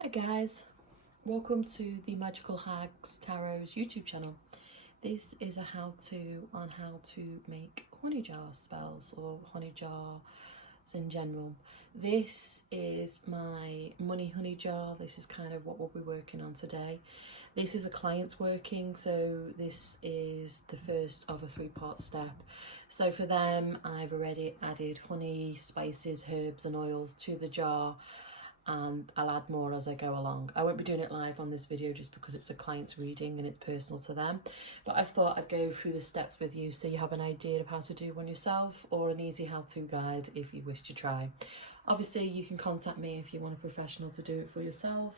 Hi guys, welcome to the Magical Hags Tarot's YouTube channel. This is a how-to on how to make honey jar spells or honey jars in general. This is my money honey jar. This is kind of what we'll be working on today. This is a client's working, so this is the first of a three-part step. So for them, I've already added honey, spices, herbs and oils to the jar, and I'll add more as I go along. I won't be doing it live on this video just because it's a client's reading and it's personal to them, but I thought I'd go through the steps with you so you have an idea of how to do one yourself, or an easy how-to guide if you wish to try. Obviously you can contact me if you want a professional to do it for yourself,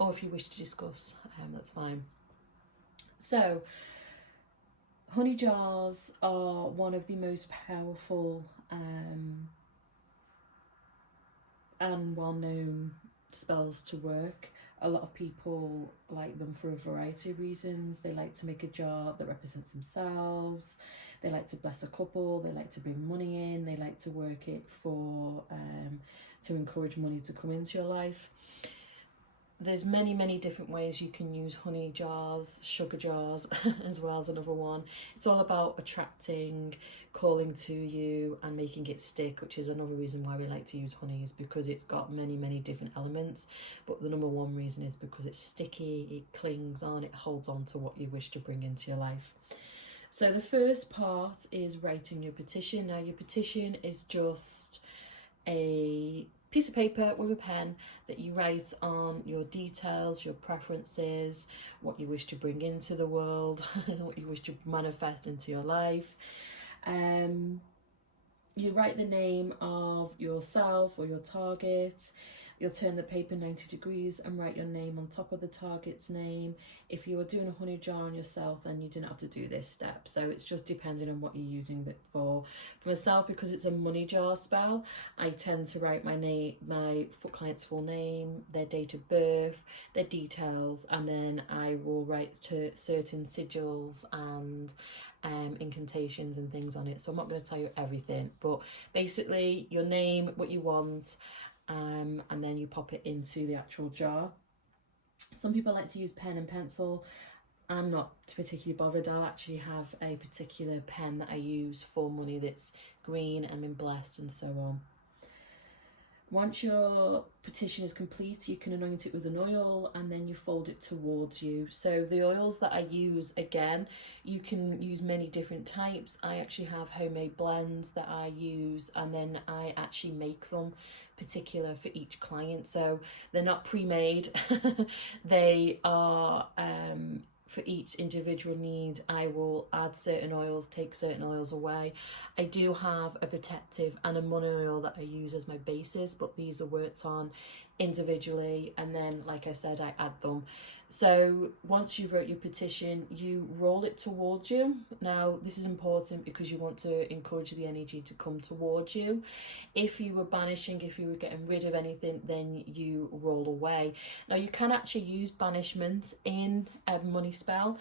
or if you wish to discuss, that's fine. So honey jars are one of the most powerful and well-known spells to work. A lot of people like them for a variety of reasons. They like to make a jar that represents themselves, they like to bless a couple, they like to bring money in, they like to work it for to encourage money to come into your life. There's many different ways you can use honey jars, sugar jars as well as another one. It's all about attracting, calling to you and making it stick, which is another reason why we like to use honey, is because it's got many different elements. But the number one reason is because it's sticky, it clings on, it holds on to what you wish to bring into your life. So the first part is writing your petition. Now your petition is just a piece of paper with a pen that you write on your details, your preferences, what you wish to bring into the world, what you wish to manifest into your life. You write the name of yourself or your target. You'll turn the paper 90 degrees and write your name on top of the target's name. If you are doing a honey jar on yourself, then you didn't have to do this step. So it's just depending on what you're using it for. For myself, because it's a money jar spell, I tend to write my name, my client's full name, their date of birth, their details, and then I will write to certain sigils and incantations and things on it. So I'm not going to tell you everything, but basically your name, what you want, and then you pop it into the actual jar. Some people like to use pen and pencil. I'm not particularly bothered. I'll actually have a particular pen that I use for money that's green and been blessed and so on. Once your petition is complete, you can anoint it with an oil and then you fold it towards you. So the oils that I use, again, you can use many different types. I actually have homemade blends that I use, and then I actually make them particular for each client. So they're not pre-made. They are for each individual need. I will add certain oils, take certain oils away. I do have a protective and a money oil that I use as my basis, but these are worked on individually, and then like I said, I add them. So once you've wrote your petition, you roll it towards you. Now this is important because you want to encourage the energy to come towards you. If you were banishing, if you were getting rid of anything, then you roll away. Now you can actually use banishment in a money spell,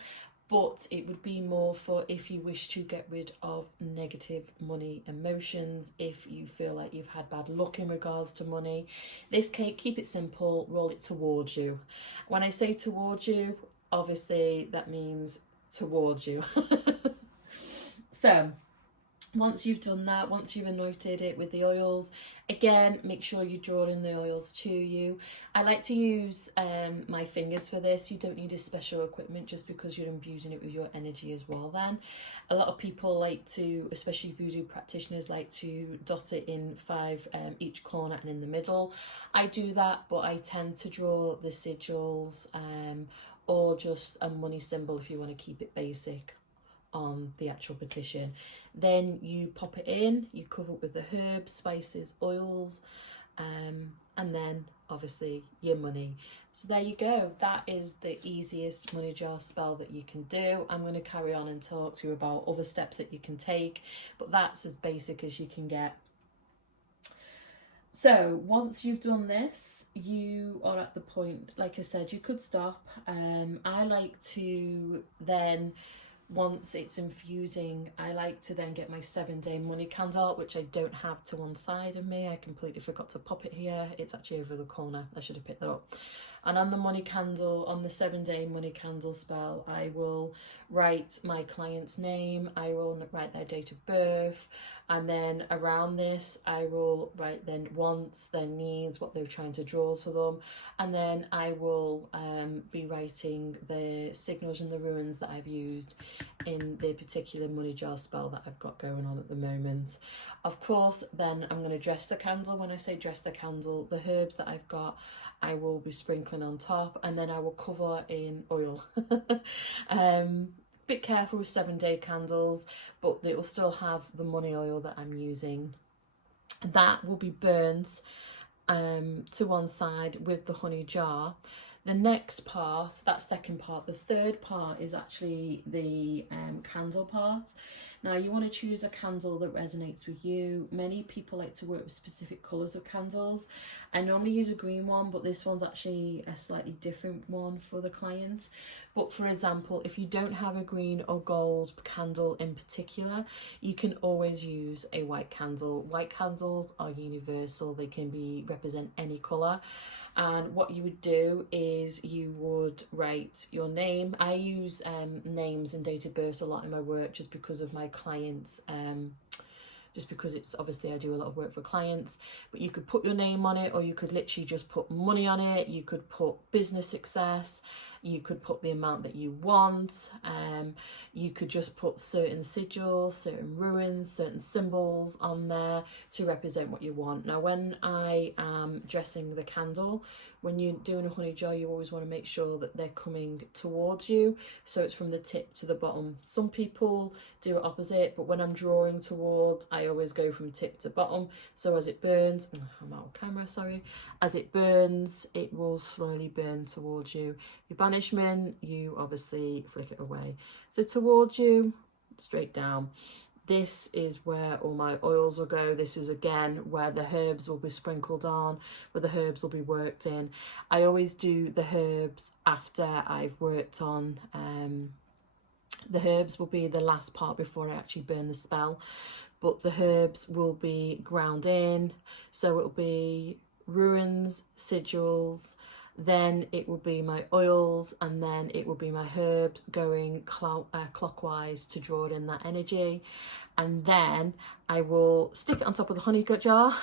but it would be more for if you wish to get rid of negative money emotions, if you feel like you've had bad luck in regards to money. This case, keep it simple, roll it towards you. When I say towards you, obviously that means towards you. So once you've done that, once you've anointed it with the oils, again, make sure you draw in the oils to you. I like to use my fingers for this. You don't need a special equipment just because you're infusing it with your energy as well then. A lot of people like to, especially voodoo practitioners, like to dot it in 5 each corner and in the middle. I do that, but I tend to draw the sigils or just a money symbol if you want to keep it basic on the actual petition. Then you pop it in, you cover it with the herbs, spices, oils, and then obviously your money. So there you go. That is the easiest money jar spell that you can do. I'm going to carry on and talk to you about other steps that you can take, but that's as basic as you can get. So once you've done this, you are at the point, like I said, you could stop. I like to then once it's infusing, I like to then get my 7-day money candle, which I don't have to one side of me. I completely forgot to pop it here. It's actually over the corner. I should have picked that up. And on the money candle, on the 7-day money candle spell, I will write my client's name, I will write their date of birth, and then around this I will write their wants, their needs, what they're trying to draw to them, and then I will be writing the signals and the runes that I've used in the particular money jar spell that I've got going on at the moment. Of course, then I'm going to dress the candle. When I say dress the candle, the herbs that I've got I will be sprinkling on top, and then I will cover in oil. Bit careful with 7-day candles, but they will still have the money oil that I'm using. That will be burnt to one side with the honey jar. The next part, that second part, the third part is actually the candle part. Now you want to choose a candle that resonates with you. Many people like to work with specific colours of candles. I normally use a green one, but this one's actually a slightly different one for the client. But for example, if you don't have a green or gold candle in particular, you can always use a white candle. White candles are universal. They can represent any colour. And what you would do is you would write your name. I use names and date of birth a lot in my work just because of my clients, just because it's obviously I do a lot of work for clients. But you could put your name on it, or you could literally just put money on it. You could put business success. You could put the amount that you want. You could just put certain sigils, certain runes, certain symbols on there to represent what you want. Now, when I am dressing the candle, when you're doing a honey jar, you always want to make sure that they're coming towards you, so it's from the tip to the bottom. Some people do it opposite, but when I'm drawing towards, I always go from tip to bottom, so as it burns, I'm out of camera, sorry, as it burns, it will slowly burn towards you. Your banishment, you obviously flick it away. So towards you, straight down. This is where all my oils will go. This is again where the herbs will be sprinkled on, where the herbs will be worked in. I always do the herbs after I've worked on, the herbs will be the last part before I actually burn the spell, but the herbs will be ground in. So it'll be runes, sigils, then it will be my oils, and then it will be my herbs going clockwise to draw in that energy. And then I will stick it on top of the honey jar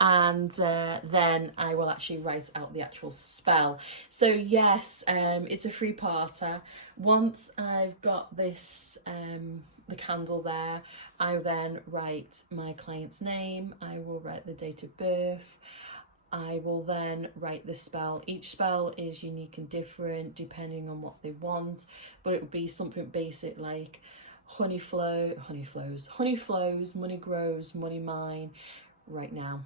and then I will actually write out the actual spell. So yes, it's a 3-parter. Once I've got this the candle there, I then write my client's name, I will write the date of birth, I will then write the spell. Each spell is unique and different depending on what they want, but it would be something basic like honey flows, money grows, money mine right now.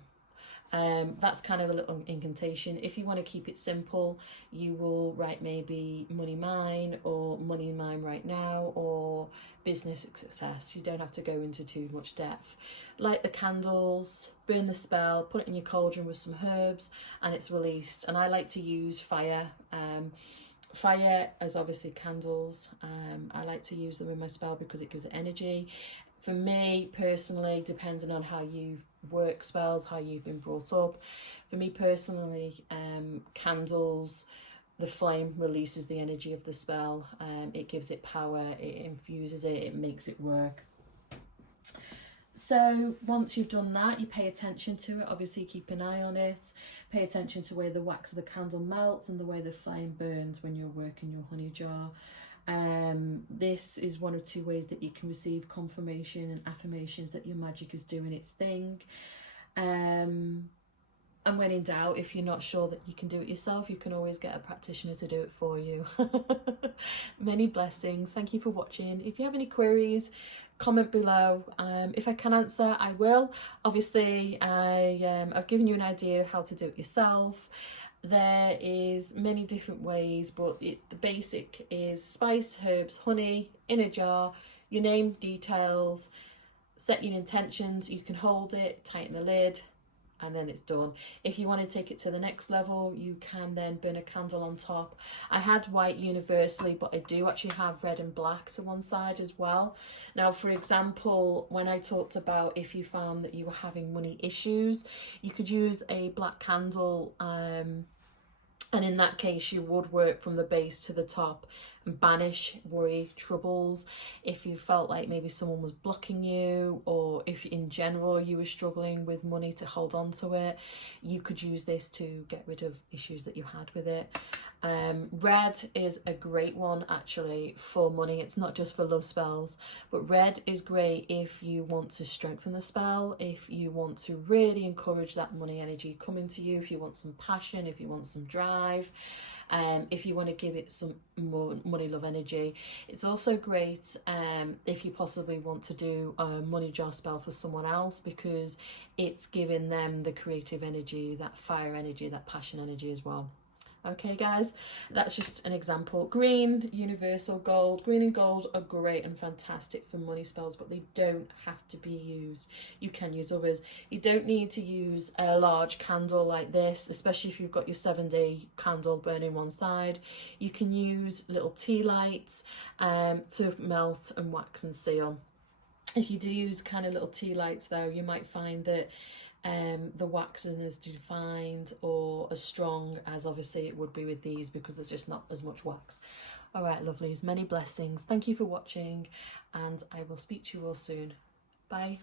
That's kind of a little incantation. If you want to keep it simple, you will write maybe money mine or money mine right now or business success. You don't have to go into too much depth. Light the candles, burn the spell, put it in your cauldron with some herbs, and it's released. And I like to use fire. Fire as obviously candles. I like to use them in my spell because it gives it energy. For me personally, depending on how you work spells, how you've been brought up, for me personally, candles, the flame releases the energy of the spell. It gives it power, it infuses it, it makes it work. So once you've done that, you pay attention to it. Obviously keep an eye on it. Pay attention to where the wax of the candle melts and the way the flame burns when you're working your honey jar. This is one of 2 ways that you can receive confirmation and affirmations that your magic is doing its thing. And when in doubt, if you're not sure that you can do it yourself, you can always get a practitioner to do it for you. Many blessings. Thank you for watching. If you have any queries, comment below. If I can answer, I will. Obviously, I've given you an idea of how to do it yourself. There is many different ways, but the basic is spice, herbs, honey in a jar, your name, details, set your intentions. You can hold it, tighten the lid, and then it's done. If you want to take it to the next level, you can then burn a candle on top. I had white universally, but I do actually have red and black to one side as well. Now, for example, when I talked about if you found that you were having money issues, you could use a black candle, and in that case you would work from the base to the top and banish worry, troubles. If you felt like maybe someone was blocking you, or if in general you were struggling with money to hold on to it, you could use this to get rid of issues that you had with it. Red is a great one actually for money. It's not just for love spells, but red is great if you want to strengthen the spell, if you want to really encourage that money energy coming to you, if you want some passion, if you want some drive, if you want to give it some more money love energy. It's also great if you possibly want to do a money jar spell for someone else, because it's giving them the creative energy, that fire energy, that passion energy as well. Okay guys, that's just an example. Green, universal, gold. Green and gold are great and fantastic for money spells, but they don't have to be used. You can use others. You don't need to use a large candle like this, especially if you've got your 7-day candle burning one side. You can use little tea lights to melt and wax and seal. If you do use kind of little tea lights though, you might find that the wax isn't as defined or as strong as obviously it would be with these, because there's just not as much wax. All right, lovelies, many blessings. Thank you for watching, and I will speak to you all soon. Bye.